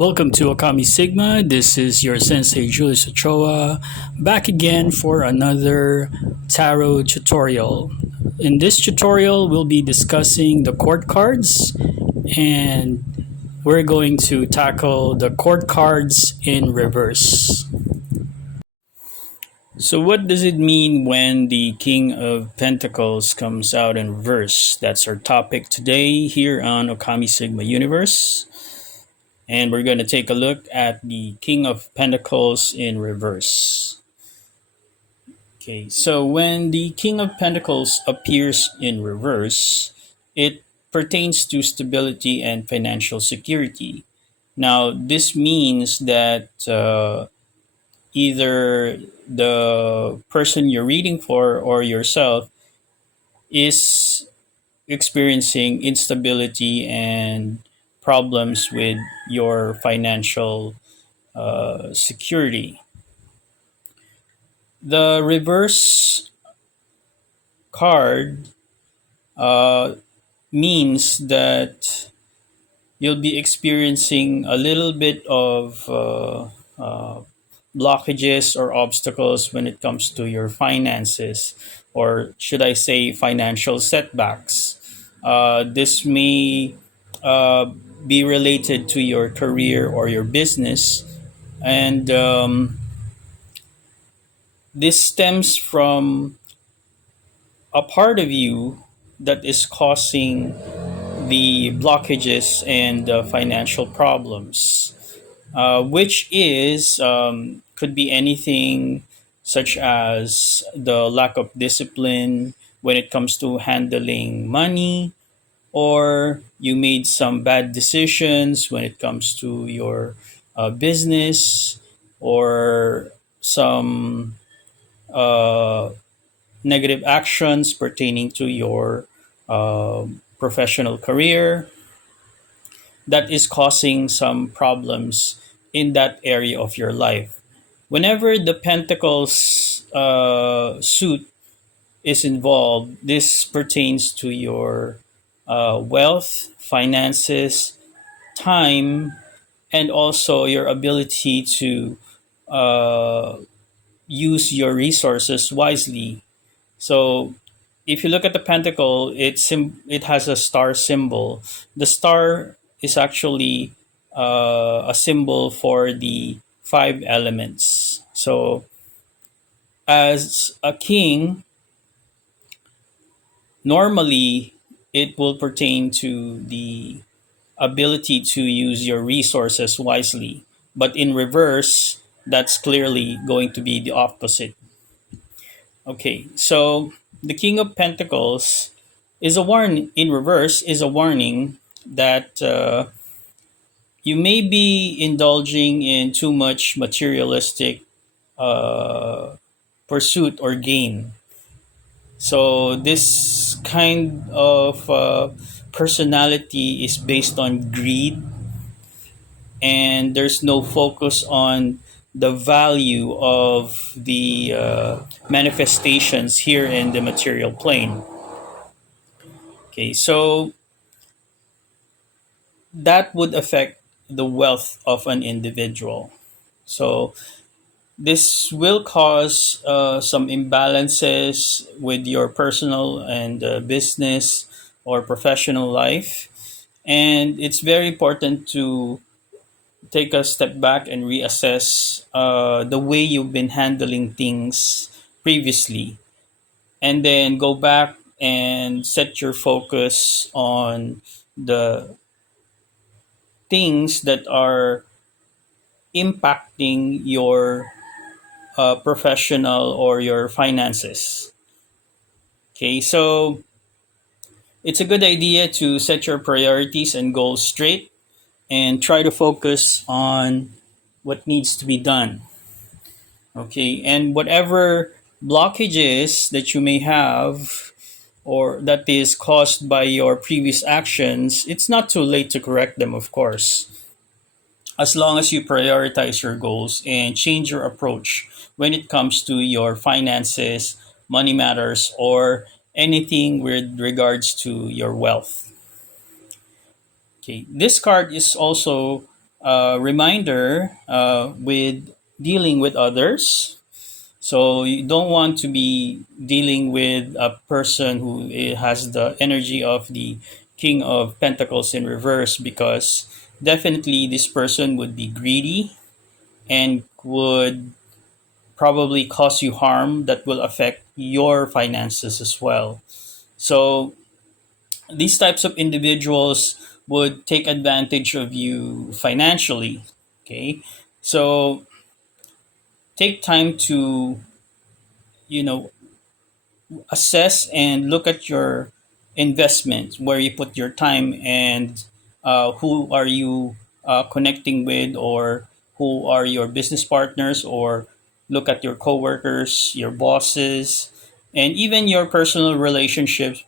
Welcome to Ôkami Sigma. This is your sensei Julius Ochoa, back again for another tarot tutorial. In this tutorial, we'll be discussing the court cards, and we're going to tackle the court cards in reverse. So what does it mean when the King of Pentacles comes out in reverse? That's our topic today here on Ôkami Sigma Universe. And we're going to take a look at the King of Pentacles in reverse. Okay, so when the King of Pentacles appears in reverse, it pertains to stability and financial security. Now, this means that either the person you're reading for or yourself is experiencing instability and problems with your financial security. The reverse card uh, means that you'll be experiencing a little bit of blockages or obstacles when it comes to your finances, or should I say, financial setbacks. This may uh, be related to your career or your business, and this stems from a part of you that is causing the blockages and financial problems, which is could be anything such as the lack of discipline when it comes to handling money, or you made some bad decisions when it comes to your business, or some uh, negative actions pertaining to your professional career that is causing some problems in that area of your life. Whenever the Pentacles suit is involved, this pertains to your wealth, finances, time, and also your ability to uh, use your resources wisely. So, if you look at the pentacle, it has a star symbol. The star is actually a symbol for the five elements. So, as a king, normally it will pertain to the ability to use your resources wisely. But in reverse, that's clearly going to be the opposite. Okay, so the King of Pentacles is a warning in reverse, is a warning that you may be indulging in too much materialistic uh, pursuit or gain. So this kind of personality is based on greed, and there's no focus on the value of the manifestations here in the material plane. Okay, so that would affect the wealth of an individual. So this will cause some imbalances with your personal and business or professional life. And it's very important to take a step back and reassess the way you've been handling things previously, and then go back and set your focus on the things that are impacting your professional or your finances. Okay, so it's a good idea to set your priorities and goals straight and try to focus on what needs to be done. Okay, and whatever blockages that you may have or that is caused by your previous actions, it's not too late to correct them, of course, as long as you prioritize your goals and change your approach when it comes to your finances, money matters, or anything with regards to your wealth. Okay, this card is also reminder with dealing with others. So you don't want to be dealing with a person who has the energy of the King of Pentacles in reverse, because definitely this person would be greedy and would probably cause you harm that will affect your finances as well. So these types of individuals would take advantage of you financially. Okay. So take time to, you know, assess and look at your investments, where you put your time, and who are you connecting with, or who are your business partners, or look at your coworkers, your bosses, and even your personal relationships,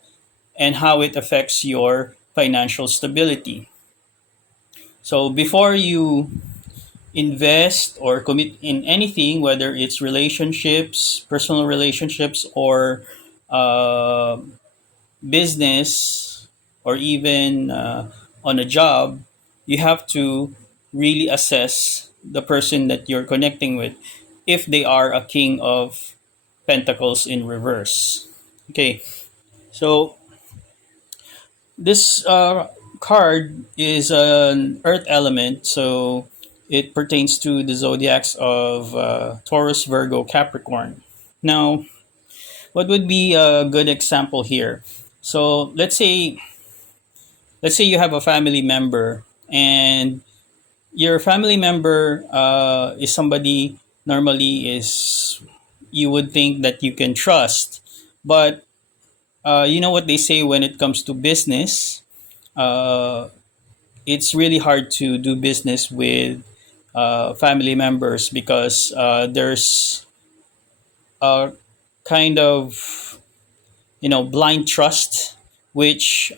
and how it affects your financial stability. So before you invest or commit in anything, whether it's relationships, personal relationships, or uh, business, or even on a job, you have to really assess the person that you're connecting with, if they are a king of pentacles in reverse. Okay, so this card is an earth element, so it pertains to the zodiacs of Taurus, Virgo, Capricorn. Now, what would be a good example here? So let's say you have a family member, and your family member is somebody normally is you would think that you can trust, but you know what they say when it comes to business. Uh, it's really hard to do business with family members, because there's a kind of, blind trust, which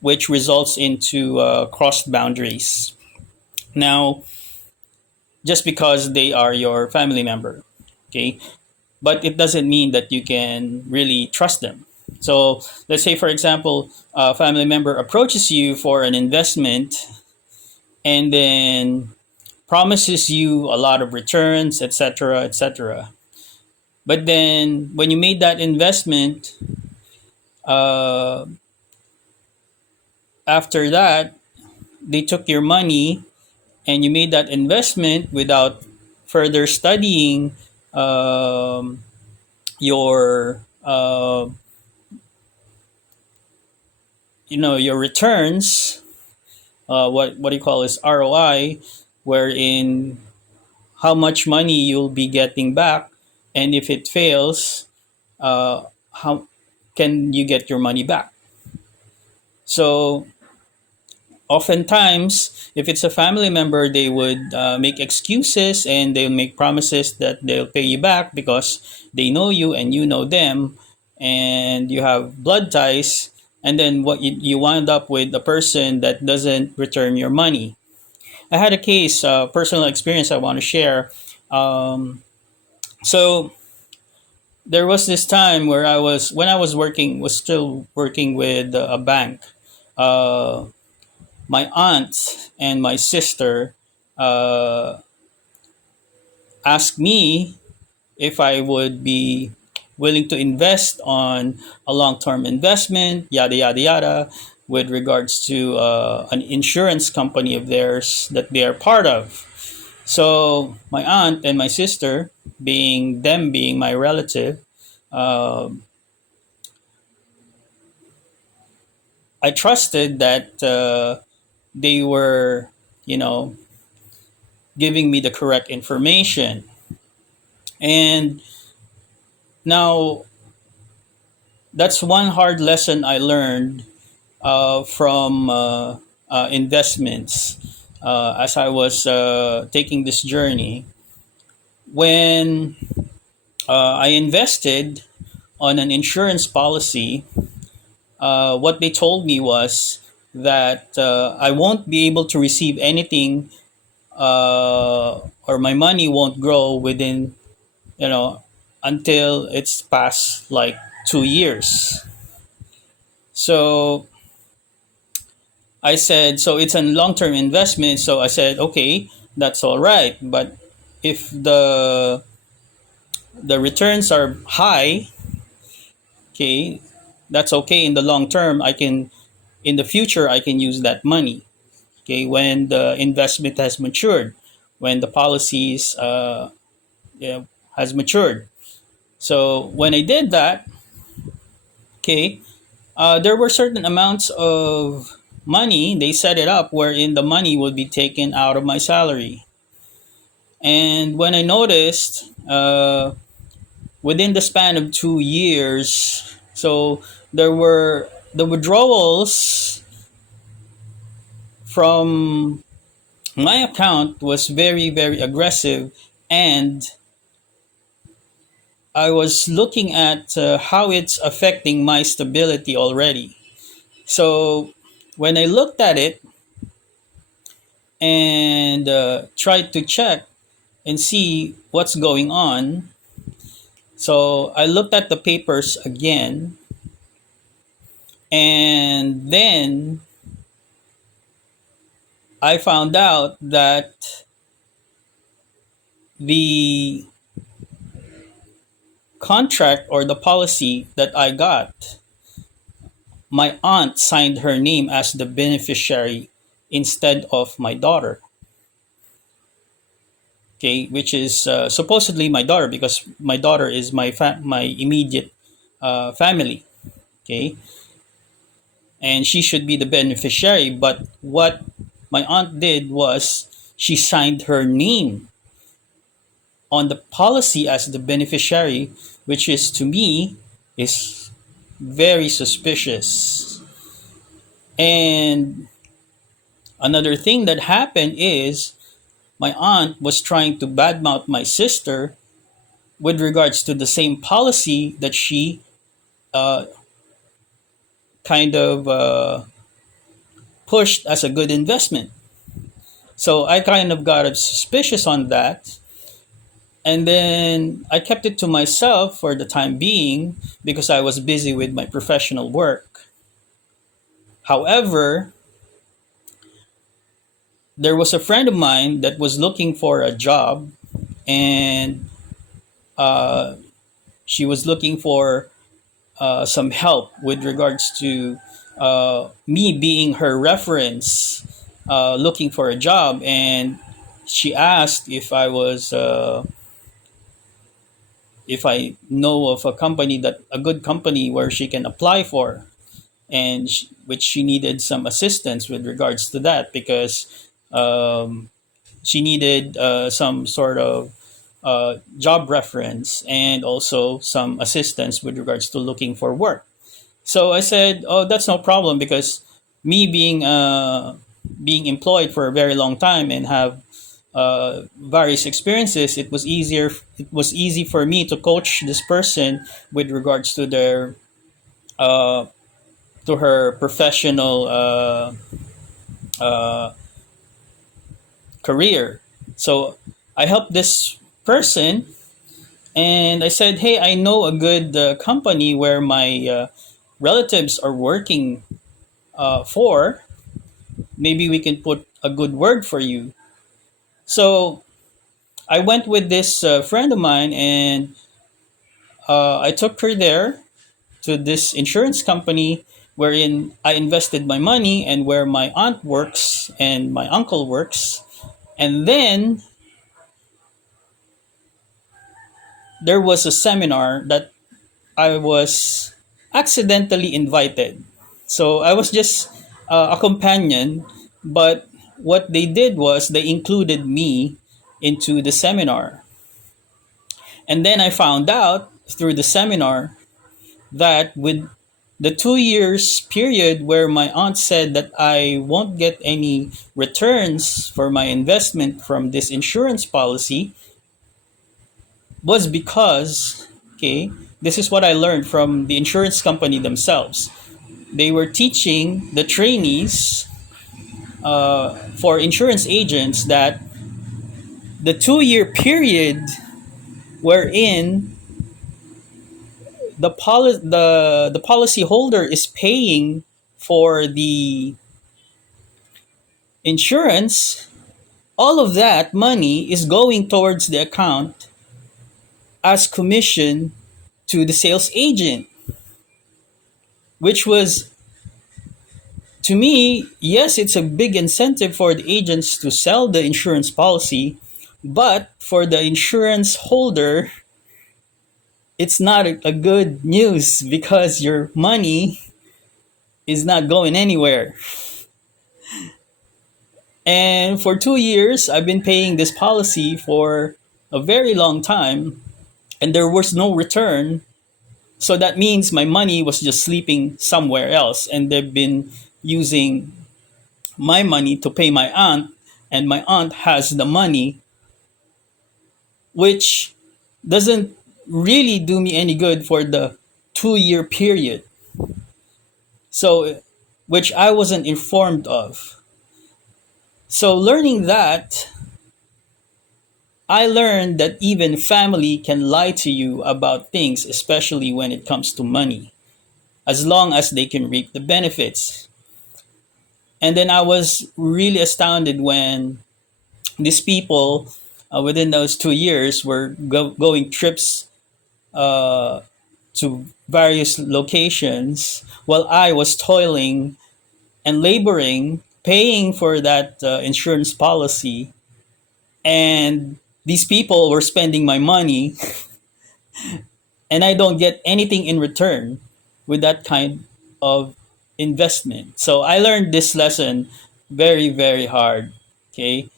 which results into crossed boundaries. Now, just because they are your family member, okay, but it doesn't mean that you can really trust them. So let's say, for example, a family member approaches you for an investment, and then promises you a lot of returns, etc., etc. But then when you made that investment, uh, after that, they took your money, and you made that investment without further studying um, your your returns. What do you call this, ROI, wherein how much money you'll be getting back, and if it fails, how can you get your money back? So oftentimes, if it's a family member, they would make excuses, and they'll make promises that they'll pay you back because they know you and you know them, and you have blood ties. And then what you wind up with a person that doesn't return your money. I had a case, personal experience I want to share. So there was this time where when I was still working with a bank. Uh, my aunt and my sister uh, asked me if I would be willing to invest on a long-term investment, yada yada yada, with regards to an insurance company of theirs that they are part of. So my aunt and my sister, being my relative, uh, I trusted that they were, you know, giving me the correct information. And now that's one hard lesson I learned from investments as I was taking this journey. When I invested on an insurance policy, what they told me was that I won't be able to receive anything, or my money won't grow within, until it's past like 2 years. So I said, so it's a long term investment. So I said, okay, that's all right. But if the returns are high, okay, that's okay in the long term. I can in the future I can use that money. Okay, when the investment has matured, when the policies yeah, has matured. So when I did that, okay, there were certain amounts of money. They set it up wherein the money would be taken out of my salary. And when I noticed, within the span of 2 years, so there were the withdrawals from my account was very, very aggressive. And I was looking at how it's affecting my stability already. So when I looked at it and tried to check and see what's going on, so I looked at the papers again, and then I found out that the contract or the policy that I got, my aunt signed her name as the beneficiary instead of my daughter. Okay, which is supposedly my daughter because my daughter is my immediate family. Okay, and she should be the beneficiary. But what my aunt did was she signed her name on the policy as the beneficiary, which is to me is very suspicious. And another thing that happened is my aunt was trying to badmouth my sister with regards to the same policy that she uh, kind of pushed as a good investment. So I kind of got suspicious on that. And then I kept it to myself for the time being because I was busy with my professional work. However, there was a friend of mine that was looking for a job, and uh, she was looking for some help with regards to me being her reference, looking for a job. And she asked if I know of a company, that a good company where she can apply for, and which she needed some assistance with regards to that because um, she needed some sort of job reference and also some assistance with regards to looking for work. So I said, "Oh, that's no problem because me being employed for a very long time and have various experiences, It was easy for me to coach this person with regards to their uh, to her professional uh, career." So I helped this person, and I said, "Hey, I know a good company where my relatives are working for. Maybe we can put a good word for you." So I went with this friend of mine, and I took her there to this insurance company wherein I invested my money and where my aunt works and my uncle works. And then there was a seminar that I was accidentally invited. So I was just a companion, but what they did was they included me into the seminar. And then I found out through the seminar that with the 2 years period where my aunt said that I won't get any returns for my investment from this insurance policy was because, okay, this is what I learned from the insurance company themselves. They were teaching the trainees for insurance agents that the 2 year period wherein the policy holder is paying for the insurance, all of that money is going towards the account as commission to the sales agent, which was, to me, yes, it's a big incentive for the agents to sell the insurance policy, but for the insurance holder, it's not a good news because your money is not going anywhere. And for 2 years, I've been paying this policy for a very long time, and there was no return. So that means my money was just sleeping somewhere else, and they've been using my money to pay my aunt, and my aunt has the money, which doesn't really do me any good for the 2 year period. So, which I wasn't informed of. So, learning that, I learned that even family can lie to you about things, especially when it comes to money, as long as they can reap the benefits. And then I was really astounded when these people, within those 2 years, were going trips uh, to various locations while I was toiling and laboring, paying for that insurance policy. And these people were spending my money, and I don't get anything in return with that kind of investment. So I learned this lesson very, very hard. Okay.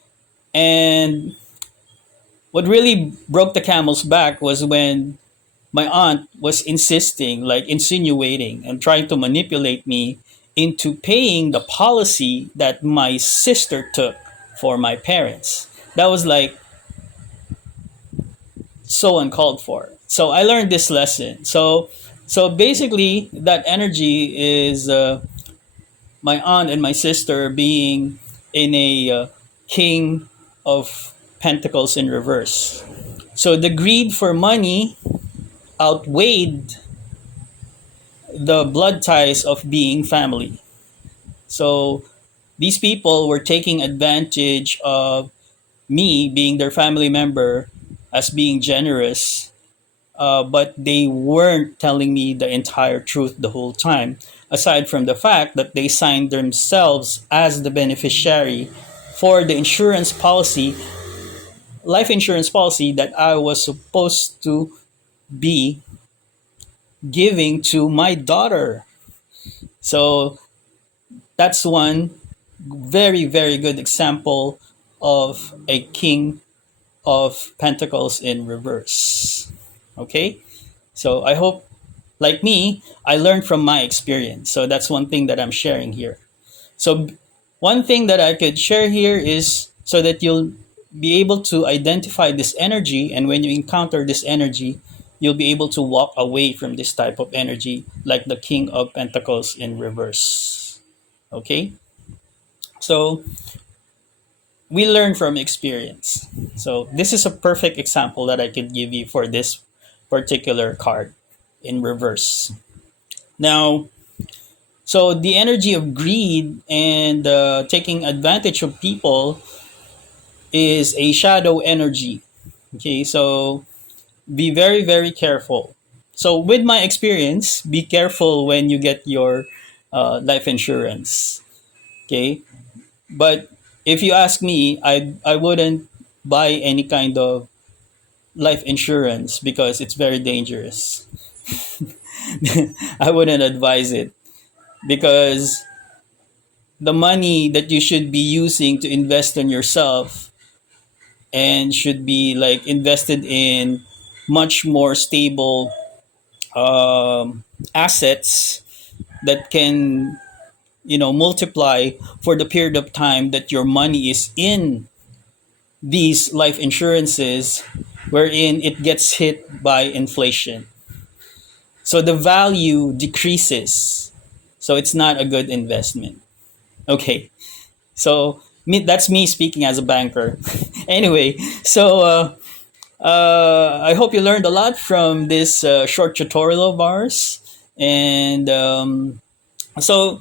And what really broke the camel's back was when my aunt was insisting, like insinuating and trying to manipulate me into paying the policy that my sister took for my parents. That was like so uncalled for. So I learned this lesson. So basically, that energy is my aunt and my sister being in a king of pentacles in reverse. So the greed for money outweighed the blood ties of being family. So these people were taking advantage of me being their family member as being generous, but they weren't telling me the entire truth the whole time, aside from the fact that they signed themselves as the beneficiary for the insurance policy, life insurance policy that I was supposed to be giving to my daughter. So that's one very, very good example of a king of pentacles in reverse. Okay? So I hope, like me, I learned from my experience. So that's one thing that I'm sharing here. So one thing that I could share here is so that you'll be able to identify this energy, and when you encounter this energy, you'll be able to walk away from this type of energy, like the king of pentacles in reverse. Okay? So we learn from experience. So this is a perfect example that I could give you for this particular card in reverse. Now, so the energy of greed and taking advantage of people is a shadow energy. Okay, so be very, very careful. So with my experience, be careful when you get your life insurance. Okay, but if you ask me, I wouldn't buy any kind of life insurance because it's very dangerous. I wouldn't advise it because the money that you should be using to invest in yourself and should be like invested in much more stable assets that can, multiply for the period of time that your money is in these life insurances, wherein it gets hit by inflation. So the value decreases. So it's not a good investment. Okay. So that's me speaking as a banker. Anyway, so I hope you learned a lot from this short tutorial of ours. And so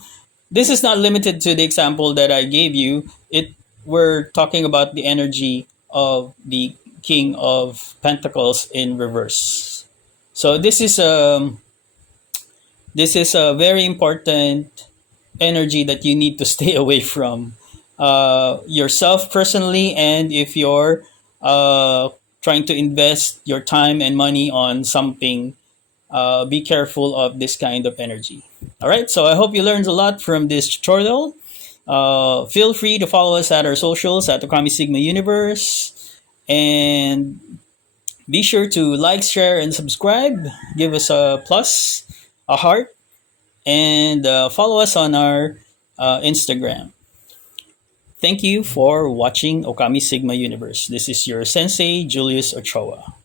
this is not limited to the example that I gave you. it we're talking about the energy of the King of Pentacles in reverse. So this is a very important energy that you need to stay away from yourself personally, and if you're uh, trying to invest your time and money on something, be careful of this kind of energy. All right, so I hope you learned a lot from this tutorial. Feel free to follow us at our socials at Ôkami Sigma Universe, and be sure to like, share, and subscribe. Give us a plus, a heart, and follow us on our Instagram. Thank you for watching Ôkami Sigma Universe. This is your sensei, Julius Ochoa.